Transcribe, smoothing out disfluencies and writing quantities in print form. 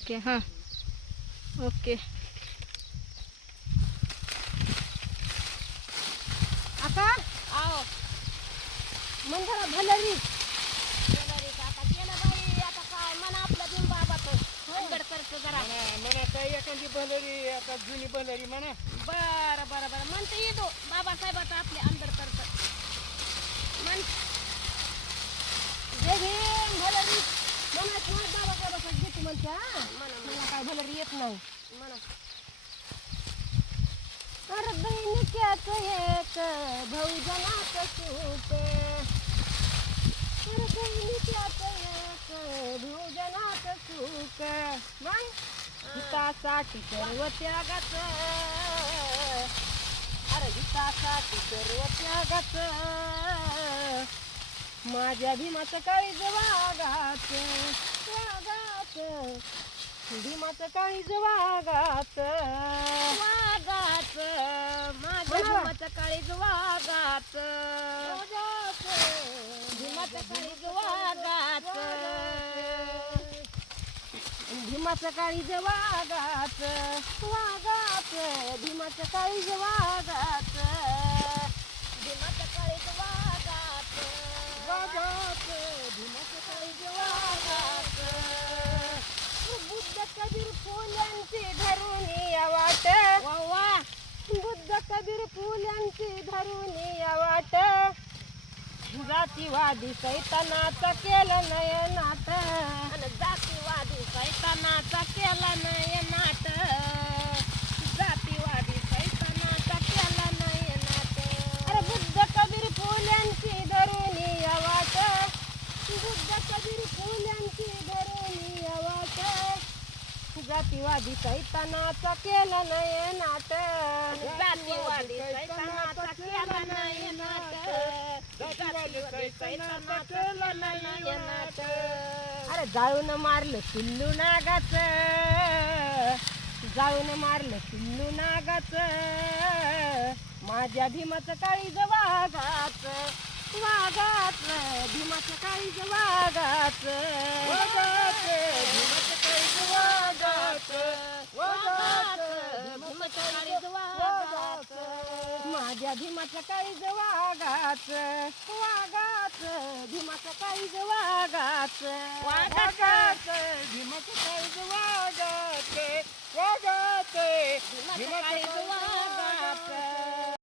Okay हां okay आता आओ मंगळा भलरी आता गेलं बाई आता काय म्हणा आपलं बिन बाबाचं अंगड करतं जरा म्हणा काय एखादी बलरी आता जुनी बलरी म्हणा. बरं बरं बरं म्हणते येतो बाबासाहेबाचं आपले अंगड करतं म्हण जय भीम भलरी म्हणायचं नाही बाबासाहेबाचं गीत म्हणते हा म्हणा मला काय भलरी येत नाही म्हणा अरे बहिणीच्याच एक भाऊजनाचं सूप अरे बहिणीच्याच एक भाऊजनाचं सूप मग हितासाठी सर्व त्यागाचं अरे हितासाठी सर्व त्यागाचं माझ्या भीमाचं काळीज वागाच वागाच भीमाचं काळीज वागाच वागाच माझ्या भीमाचं काळीज वागाच भीमाचं काळीज वागाच भीमाचं काळीज वागाच वागाच भीमाचं काळीज वागाच भीमाचं काळीज वागाच वागाच भीमाचं काळीज वागाच बुद्ध कबीर फुल्यांची धरून या वाट वा वा बुद्ध कबीर फुल्यांची धरून या वाट जातीवादी सैतानाचं केलं नयनाट आणि जातीवादी सैतानाचा केला नाही नाट जातीवादी सैतानाचा केला नाही नाट अरे बुद्ध कबीर फुल्यांची धरून या वाट बुद्ध कबीर फुल्यांची धरून या वाट जातीवादी सैतानाचं केलं नयनाट जातीवादी सैतानाचा केला नाही नाट जातीवादी सैतानाचा केला नाही नाट अरे जाळून मारलं पिल्लू नागाच जाळून मारलं पिल्लू नागाच माझ्या भीमाचं काळीज वागाच वागाच भीमाचं काळीज वागाच वागाच, भीमाचं काळीज वागाच, वागाच, भीमाचं काळीज वागाच माझ्या भीमाचं काळीज वागाच वागाच भीमाचं काळीज वागाच वागाच, भीमाचं काळीज वागाच, वागाच, भीमाचं काळीज वागाच